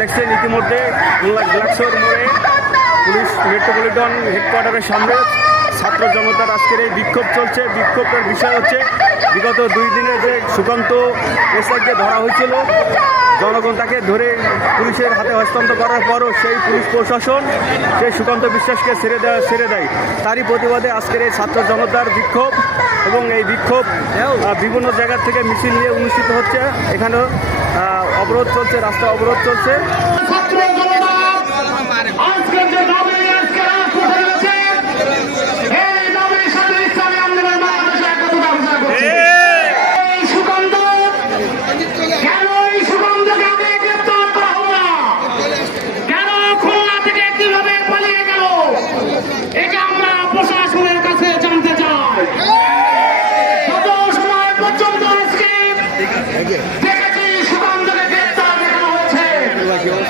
দেখছেন ইতিমধ্যে মোড়ে পুলিশ মেট্রোপলিটন হেডকোয়ার্টারের সামনে ছাত্র জনতার আজকের এই বিক্ষোভ চলছে। বিক্ষোভের বিষয় হচ্ছে, বিগত দুই দিনে যে সুকান্ত এসআইকে ধরা হয়েছিল, জনগণ তাকে ধরে পুলিশের হাতে হস্তান্তর করার পরও সেই পুলিশ প্রশাসন সেই সুকান্ত বিশ্বাসকে ছেড়ে দেওয়া ছেড়ে দেয়। তারই প্রতিবাদে আজকের এই ছাত্র জনতার বিক্ষোভ এবং এই বিক্ষোভ বিভিন্ন জায়গা থেকে মিছিল নিয়ে অনুষ্ঠিত হচ্ছে। এখানেও অবরোধ চলছে রাস্তা অবরোধ চলছে। ছাত্র